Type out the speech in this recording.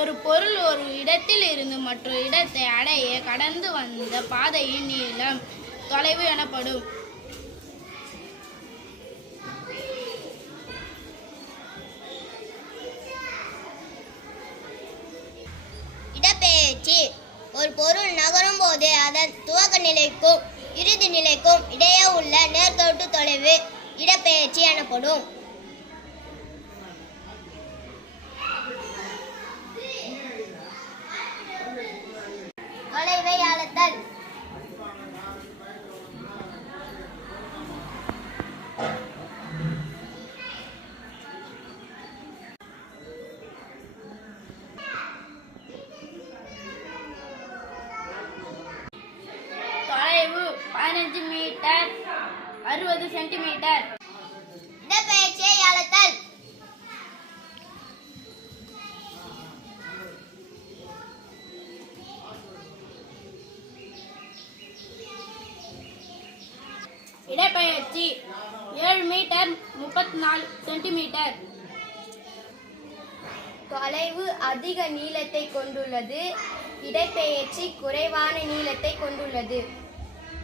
ஒரு பொருள் ஒரு இடத்தில் இருந்து மற்றொரு இடத்தை அடைய கடந்து வந்த பாதையின் நீளம் தொலைவு எனப்படும். இடப்பெயர்ச்சி ஒரு பொருள் நகரும் போது அதன் துவக்க நிலைக்கும் இறுதி நிலைக்கும் இடையே உள்ள நேர்கோட்டு தொலைவு இடப்பெயர்ச்சி எனப்படும். தொலைவை அளத்தல். தொலைவு 15 மீட்டர் 60 சென்டிமீட்டர். இடப்பெயர்ச்சியை அளத்தல். இடப்பெயர்ச்சி 7 மீட்டர் 34 சென்டிமீட்டர். தொலைவு அதிக நீளத்தை கொண்டுள்ளது, இடப்பெயர்ச்சி குறைவான நீளத்தை கொண்டுள்ளது.